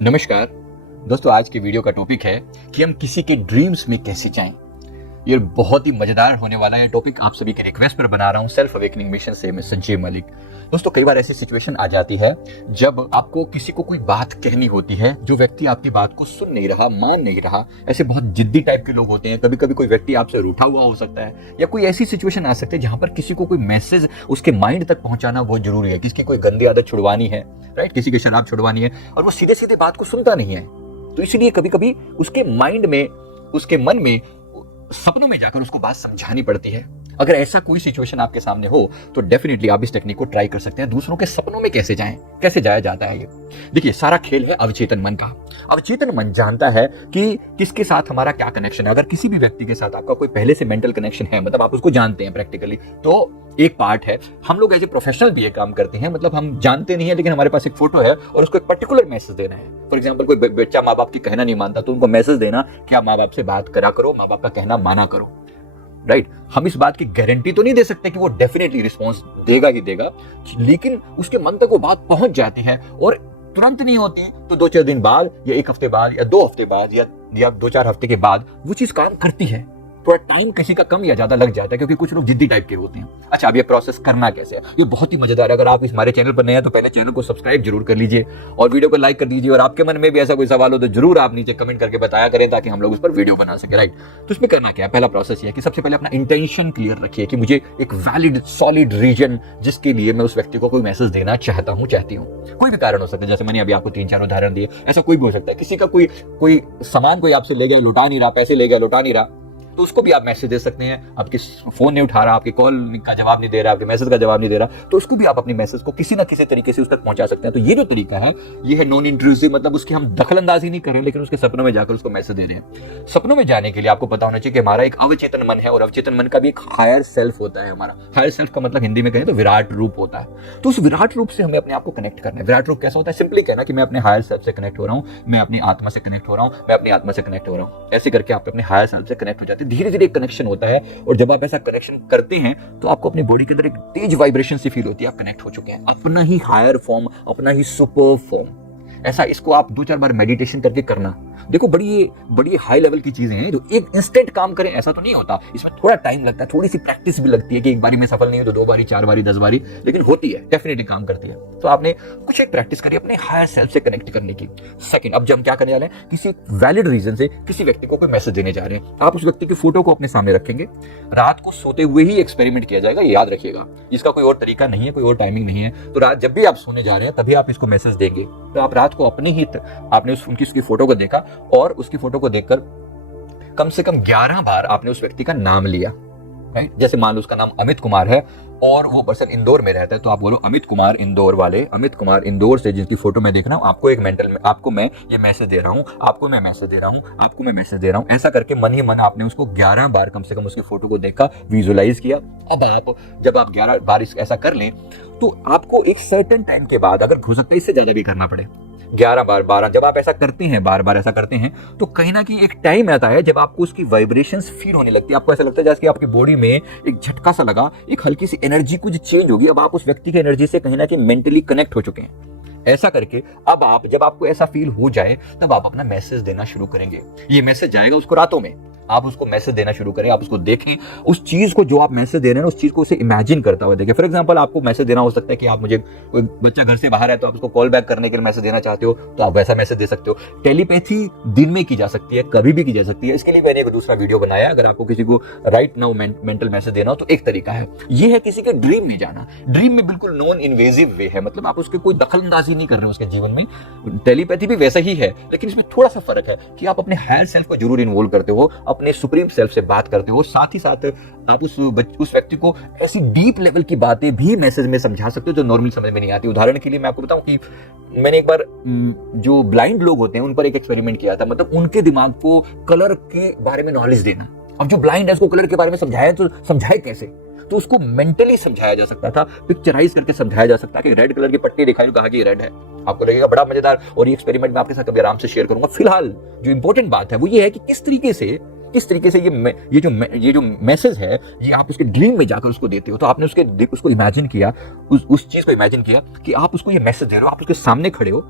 नमस्कार दोस्तों, आज के वीडियो का टॉपिक है कि हम किसी के ड्रीम्स में कैसे जाएं। ये बहुत ही मजेदार होने वाला है टॉपिक। आप सभी के रिक्वेस्ट पर बना रहा हूं सेल्फ अवेकनिंग मिशन से मैं संजय मलिक। दोस्तों, कई बार ऐसी सिचुएशन आ जाती है जब आपको किसी को कोई बात कहनी होती है, जो व्यक्ति आपकी बात को सुन नहीं रहा, मान नहीं रहा। ऐसे बहुत जिद्दी टाइप के लोग होते हैं। कभी कभी कोई व्यक्ति आपसे रूठा हुआ हो सकता है, या कोई ऐसी सिचुएशन आ सकती है जहां पर किसी को कोई मैसेज उसके माइंड तक पहुंचाना बहुत जरूरी है। किसी की कोई गंदी आदत छुड़वानी है, राइट, किसी की शराब छुड़वानी है, और वो सीधे सीधे बात को सुनता नहीं है। तो इसलिए कभी कभी उसके माइंड में, उसके मन में, सपनों में जाकर उसको बात समझानी पड़ती है। अगर ऐसा कोई सिचुएशन आपके सामने हो तो डेफिनेटली आप इस टेक्निक को ट्राई कर सकते हैं। दूसरों के सपनों में कैसे जाएं, कैसे जाया जाता है ये देखिए, सारा खेल है अवचेतन मन का। अवचेतन मन जानता है कि किसके साथ हमारा क्या कनेक्शन है। अगर किसी भी व्यक्ति के साथ आपका कोई पहले से मेंटल कनेक्शन है, मतलब आप उसको जानते हैं प्रैक्टिकली, तो एक पार्ट है। हम लोग एज ए प्रोफेशनल भी ये काम करते हैं, मतलब हम जानते नहीं है लेकिन हमारे पास एक फोटो है और उसको एक पर्टिकुलर मैसेज देना है। फॉर एग्जांपल, कोई बच्चा माँ बाप की कहना नहीं मानता तो उनको मैसेज देना कि आप माँ बाप से बात करा करो, माँ बाप का कहना माना करो, राइट। हम इस बात की गारंटी तो नहीं दे सकते कि वो डेफिनेटली रिस्पॉन्स देगा ही देगा, लेकिन उसके मन तक वो बात पहुंच जाती है। और तुरंत नहीं होती तो 2-4 दिन बाद, या 1 हफ्ते बाद, या 2 हफ्ते बाद, या 2-4 हफ्ते के बाद वो चीज काम करती है। थोड़ा टाइम किसी का कम या ज्यादा लग जाता है, क्योंकि कुछ लोग जिद्दी टाइप के होते हैं। अच्छा, अब ये प्रोसेस करना कैसे है, ये बहुत ही मजेदार है। अगर आप इस हमारे चैनल पर नए हैं तो पहले चैनल को सब्सक्राइब जरूर कर लीजिए और वीडियो को लाइक कर दीजिए। और आपके मन में भी ऐसा कोई सवाल हो तो जरूर आप नीचे कमेंट करके बताया करें, ताकि हम लोग उस पर वीडियो बना सके, राइट। तो इसमें करना क्या है, पहला प्रोसेस ये है कि सबसे पहले अपना इंटेंशन क्लियर रखिए कि मुझे एक वैलिड सॉलिड रीजन जिसके लिए मैं उस व्यक्ति को कोई मैसेज देना चाहता हूं, चाहती हूं। कोई भी कारण हो सकता है, जैसे मैंने अभी आपको 3-4 उदाहरण दिए। ऐसा कोई भी हो सकता है, किसी का कोई सामान कोई आपसे ले गया, लौटा नहीं रहा, पैसे ले गया, लौटा नहीं रहा, तो उसको भी आप मैसेज दे सकते हैं। आपके फोन नहीं उठा रहा, आपके कॉल का जवाब नहीं दे रहा, आपके मैसेज का जवाब नहीं दे रहा, तो उसको भी आप अपनी मैसेज को किसी ना किसी तरीके से उस तक पहुंचा सकते हैं। तो ये जो तरीका है ये है नॉन इंट्रूसिव, मतलब उसकी हम दखलंदाजी नहीं कर रहे, लेकिन उसके सपनों में जाकर उसको मैसेज दे रहे हैं। सपनों में जाने के लिए आपको पता होना चाहिए कि हमारा एक अवचेतन मन है, और अवचेतन मन का भी एक हायर सेल्फ होता है। हमारा हायर सेल्फ का मतलब हिंदी में कहें तो विराट रूप होता है। तो उस विराट रूप से हमें अपने आप को कनेक्ट करना है। विराट रूप कैसा होता है, सिंपली कहना कि मैं अपने हायर सेल्फ से कनेक्ट हो रहा हूं, मैं अपनी आत्मा से कनेक्ट हो रहा हूं, मैं अपनी आत्मा से कनेक्ट हो रहा हूं। ऐसे करके आप अपने हायर सेल्फ से कनेक्ट हो जाते हैं। धीरे धीरे एक कनेक्शन होता है, और जब आप ऐसा कनेक्शन करते हैं तो आपको अपनी बॉडी के अंदर एक तेज वाइब्रेशन सी फील होती है। आप कनेक्ट हो चुके हैं अपना ही हायर फॉर्म, अपना ही सुपर फॉर्म। ऐसा इसको आप 2-4 बार मेडिटेशन करके करना। देखो, बड़ी हाई लेवल की चीजें हैं जो एक इंस्टेंट काम करें ऐसा तो नहीं होता। इसमें थोड़ा टाइम लगता है, थोड़ी सी प्रैक्टिस भी लगती है कि एक बारी में सफल नहीं हो तो 2 बारी, 4 बारी, 10 बारी, लेकिन होती है, डेफिनेटली काम करती है। तो आपने कुछ एक प्रैक्टिस करी अपने हायर सेल्फ से कनेक्ट करने की। सेकंड, अब जब हम क्या करने वाले हैं, किसी वैलिड रीजन से किसी व्यक्ति को कोई मैसेज देने जा रहे हैं। आप उस व्यक्ति की फोटो को अपने सामने रखेंगे। रात को सोते हुए ही एक्सपेरिमेंट किया जाएगा, ये याद रखिएगा। इसका कोई और तरीका नहीं है, कोई और टाइमिंग नहीं है। तो रात जब भी आप सोने जा रहे हैं तभी आप इसको मैसेज देंगे। तो आप रात को अपनी ही आपने उसकी फोटो को देखा, और उसकी फोटो को देखकर कम से कम 11 बार आपने उस व्यक्ति का नाम लिया, राइट। जैसे मान लो उसका नाम अमित कुमार है और वो पर्सन इंदौर में रहता है, तो आप बोलो अमित कुमार इंदौर वाले, अमित कुमार इंदौर से जिनकी फोटो मैं देख रहा हूँ, आपको एक मेंटल में, आपको मैं ये मैसेज दे रहा हूँ, आपको मैं मैसेज दे रहा हूँ, आपको मैं मैसेज दे रहा हूँ। ऐसा करके मन ही मन आपने उसको 11 बार कम से कम उसकी फोटो को देखा, विजुअलाइज किया। अब जब आप 11 बार ऐसा कर लें तो आपको एक सर्टेन टाइम के बाद, अगर हो सकता है इससे ज्यादा भी करना पड़े, 11 बार 12, जब आप ऐसा करते हैं, बार बार ऐसा करते हैं, तो कहीं ना कहीं एक टाइम आता है जब आपको उसकी वाइब्रेशंस फील होने लगती है। आपको ऐसा लगता है जैसे कि आपकी बॉडी में एक झटका सा लगा, एक हल्की सी एनर्जी कुछ चेंज होगी। अब आप उस व्यक्ति की एनर्जी से कहीं ना कहीं मेंटली कनेक्ट हो चुके हैं। ऐसा करके अब आप, जब आपको ऐसा फील हो जाए, तब आप अपना मैसेज देना शुरू करेंगे। ये मैसेज जाएगा उसको रातों में, आप उसको मैसेज देना शुरू करें, आप उसको देखें, उस चीज को जो आप मैसेज दे रहे हैं उस चीज को उसे इमेजिन करता हुआ देखें। फॉर एग्जांपल, आपको मैसेज देना हो सकता है कि आप मुझे, कोई बच्चा घर से बाहर है तो आप उसको कॉल बैक करने के लिए मैसेज देना चाहते हो, तो आप वैसा मैसेज दे सकते हो। टेलीपैथी दिन में की जा सकती है, कभी भी की जा सकती है। इसके लिए मैंने एक दूसरा वीडियो बनाया, अगर आपको किसी को राइट नाउ मेंटल मैसेज देना हो तो एक तरीका है। ये है किसी के ड्रीम में जाना। ड्रीम में बिल्कुल नॉन इन्वेजिव वे है, मतलब आप उसके कोई दखलंदाजी नहीं कर रहे हो उसके जीवन में। टेलीपैथी भी वैसा ही है, लेकिन इसमें थोड़ा सा फर्क है कि आप अपने हायर सेल्फ को जरूर इन्वॉल्व करते हो, अपने सुप्रीम सेल्फ से बात करते हो। साथ ही साथ आप उस व्यक्ति को ऐसी डीप लेवल की बातें भी मैसेज में समझा सकते हो जो नॉर्मल समझ में नहीं आती। उदाहरण के लिए मैं आपको बताऊं कि मैंने एक बार जो ब्लाइंड लोग होते हैं उन पर एक एक्सपेरिमेंट किया था, मतलब उनके दिमाग को कलर के बारे में नॉलेज देना। अब जो ब्लाइंड है उसको कलर के बारे में समझाया, तो समझाए कैसे? तो उसको मेंटली समझाया जा सकता था, पिक्चराइज करके समझाया जा सकता है कि रेड कलर की पट्टी दिखाई तो कहा कि ये रेड है। आपको लगेगा बड़ा मजेदार, और ये एक्सपेरिमेंट मैं आपके साथ कभी आराम से शेयर करूंगा। फिलहाल जो इंपॉर्टेंट बात है वो ये है कि किस तरीके से ये जो मैसेज है ये आप उसके ड्रीम में जाकर उसको देते हो। तो आपने उसको इमेजिन किया, उस चीज को इमेजिन किया कि आप उसको ये मैसेज दे रहे हो, आप उसके सामने खड़े हो,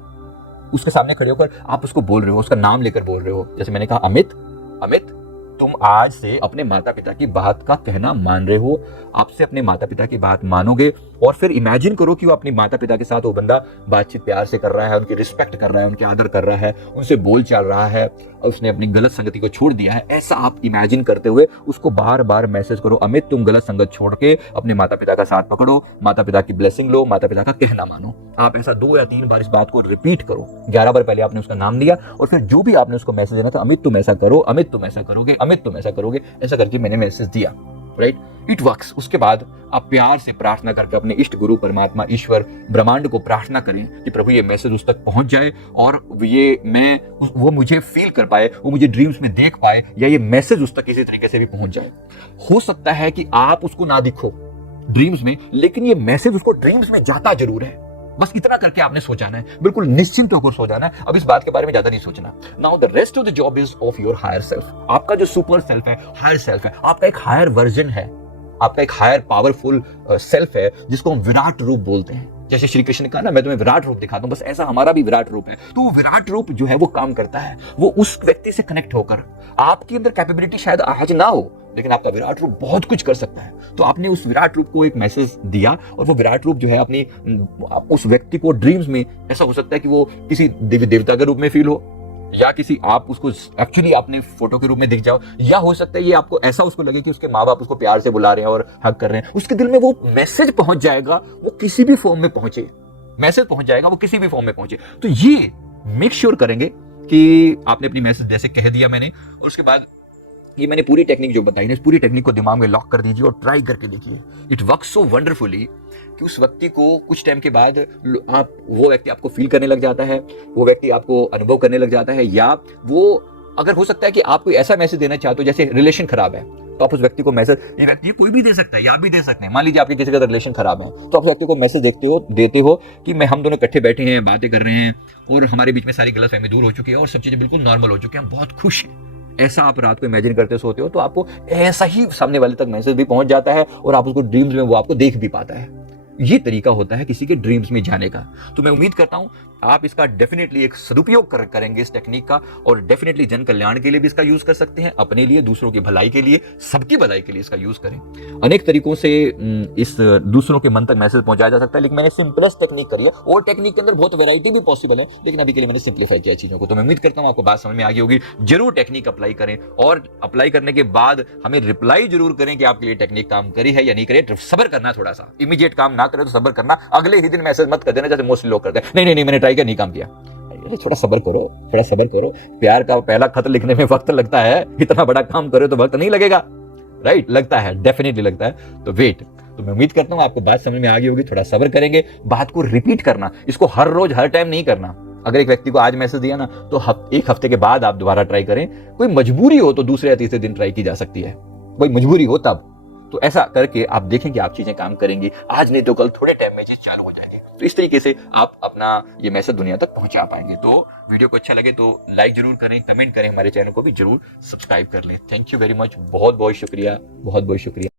उसके सामने खड़े होकर आप उसको बोल रहे हो, उसका नाम लेकर बोल रहे हो। जैसे मैंने कहा, अमित, अमित तुम आज से अपने माता पिता की बात का कहना मान रहे हो, आपसे अपने माता पिता की बात मानोगे। और फिर इमेजिन करो कि वो अपने माता पिता के साथ वो बंदा बातचीत प्यार से कर रहा है, उनकी रिस्पेक्ट कर रहा है, उनके आदर कर रहा है, उनसे बोल चाल रहा है, और उसने अपनी गलत संगति को छोड़ दिया है। ऐसा आप इमेजिन करते हुए उसको बार बार मैसेज करो, अमित तुम गलत संगत छोड़ के अपने माता पिता का साथ पकड़ो, माता पिता की ब्लेसिंग लो, माता पिता का कहना मानो। आप ऐसा 2 या 3 बार इस बात को रिपीट करो। 11 बार पहले आपने उसका नाम दिया, और फिर जो भी आपने उसको मैसेज देना था, अमित तुम ऐसा करो, अमित तुम ऐसा करोगे, अमित तुम ऐसा करोगे, ऐसा करके मैंने मैसेज दिया, राइट, इट वर्क्स। उसके बाद आप प्यार से प्रार्थना करके अपने इष्ट गुरु परमात्मा ईश्वर ब्रह्मांड को प्रार्थना करें कि प्रभु ये मैसेज उस तक पहुंच जाए, और वो मुझे फील कर पाए, वो मुझे ड्रीम्स में देख पाए, या ये मैसेज उस तक किसी तरीके से भी पहुंच जाए। हो सकता है कि आप उसको ना दिखो ड्रीम्स में, लेकिन ये मैसेज उसको ड्रीम्स में जाता जरूर है। बस इतना करके आपने सो जाना है, बिल्कुल निश्चिंत होकर सो जाना है। अब इस बात के बारे में ज्यादा नहीं सोचना। Now the rest of the job is of your higher self. आपका जो सुपर सेल्फ है, हायर सेल्फ है, आपका एक हायर वर्जन है, आपका एक हायर पावरफुल सेल्फ है, जिसको हम विराट रूप बोलते हैं। जैसे श्री कृष्ण ने कहा ना, मैं तुम्हें विराट रूप दिखाता हूं, बस ऐसा हमारा भी विराट रूप है। तो वो विराट रूप जो है वो काम करता है, वो उस व्यक्ति से कनेक्ट होकर, आपकी अंदर कैपेबिलिटी शायद आज ना हो, लेकिन आपका विराट रूप बहुत कुछ कर सकता है। तो आपने उस विराट रूप को एक मैसेज दिया, और वो विराट रूप जो है अपनी उस व्यक्ति को ड्रीम्स में, ऐसा हो सकता है कि वो किसी देवी देवता के रूप में फील हो, या किसी आप उसको एक्चुअली आपने फोटो के रूप में दिख जाओ, या हो सकता है ये आपको ऐसा उसको लगे कि उसके माँ बाप उसको प्यार से बुला रहे हैं और हग कर रहे हैं। उसके दिल में वो मैसेज पहुंच जाएगा, वो किसी भी फॉर्म में पहुंचे, मैसेज पहुंच जाएगा, वो किसी भी फॉर्म में पहुंचे। तो ये मेक श्योर करेंगे कि आपने अपनी मैसेज जैसे कह दिया मैंने, और उसके बाद ये मैंने पूरी टेक्निक जो बताई ना, इस पूरी टेक्निक को दिमाग में लॉक कर दीजिए और ट्राई करके देखिए। इट वर्क्स सो वंडरफुली कि उस व्यक्ति को कुछ टाइम के बाद वो व्यक्ति आपको फील करने लग जाता है, वो व्यक्ति आपको अनुभव करने लग जाता है, या वो अगर हो सकता है कि आप कोई ऐसा मैसेज देना चाहते हो, जैसे रिलेशन खराब है, तो आप उस व्यक्ति को मैसेज, ये व्यक्ति कोई भी दे सकता है या आप भी दे सकते हैं। मान लीजिए आपके किसी का रिलेशन खराब है, तो आप व्यक्ति को मैसेज देते हो कि हम दोनों इकट्ठे बैठे हैं, बातें कर रहे हैं, और हमारे बीच में सारी गलतफहमी दूर हो चुकी है, और सब चीजें बिल्कुल नॉर्मल हो चुकी है, हम बहुत खुश हैं। ऐसा आप रात को इमेजिन करते सोते हो, तो आपको ऐसा ही सामने वाले तक मैसेज भी पहुंच जाता है, और आप उसको ड्रीम्स में वो आपको देख भी पाता है। ये तरीका होता है किसी के ड्रीम्स में जाने का। तो मैं उम्मीद करता हूं आप इसका डेफिनेटली एक सदुपयोग करेंगे इस टेक्निक का, और डेफिनेटली जन कल्याण के लिए भी इसका यूज कर सकते हैं, अपने लिए, दूसरों की भलाई के लिए, सबकी भलाई के लिए इसका यूज करें। अनेक तरीकों से इस दूसरों के मन तक मैसेज पहुंचाया जा सकता है, लेकिन मैंने सिंपलेस्ट टेक्निक करी है, और टेक्निक के अंदर बहुत वैरायटी भी पॉसिबल है, लेकिन अभी के लिए मैंने सिंप्लीफाई किया चीजों को। तो मैं उम्मीद करता हूं आपको बात समझ में आ गई होगी। जरूर टेक्निक अप्लाई करें, और अप्लाई करने के बाद हमें रिप्लाई जरूर करें कि आपके लिए टेक्निक काम करी है या नहीं करी। सब्र करना, थोड़ा सा इमीडिएट काम ना करें तो सब्र करना, अगले ही दिन मैसेज मत कर देना जैसे मोस्टली लोग करते हैं, नहीं मैंने ट्राई किया, नहीं काम किया। थोड़ा सब्र करो, थोड़ा सब्र करो। प्यार का पहला खत लिखने में वक्त लगता है, इतना बड़ा काम करो तो वक्त नहीं लगेगा, राइट? लगता है, डेफिनेटली लगता है। तो वेट। तो मैं उम्मीद करता हूं आपको बात समझ में आ गई होगी। थोड़ा सब्र करेंगे, बात को रिपीट करना, इसको हर रोज हर टाइम नहीं करना। अगर एक व्यक्ति को आज मैसेज दिया ना, तो एक हफ्ते के बाद आप दोबारा ट्राई करें। कोई मजबूरी हो तो दूसरे या तीसरे दिन ट्राई की जा सकती है, कोई मजबूरी हो तब। तो ऐसा करके आप देखेंगे आप चीजें काम करेंगी। आज नहीं तो कल थोड़े टाइम में चीज चालू हो जाएगी। तो इस तरीके से आप अपना ये मैसेज दुनिया तक पहुंचा पाएंगे। तो वीडियो को अच्छा लगे तो लाइक जरूर करें, कमेंट करें, हमारे चैनल को भी जरूर सब्सक्राइब कर लें। थैंक यू वेरी मच, बहुत बहुत शुक्रिया, बहुत बहुत शुक्रिया।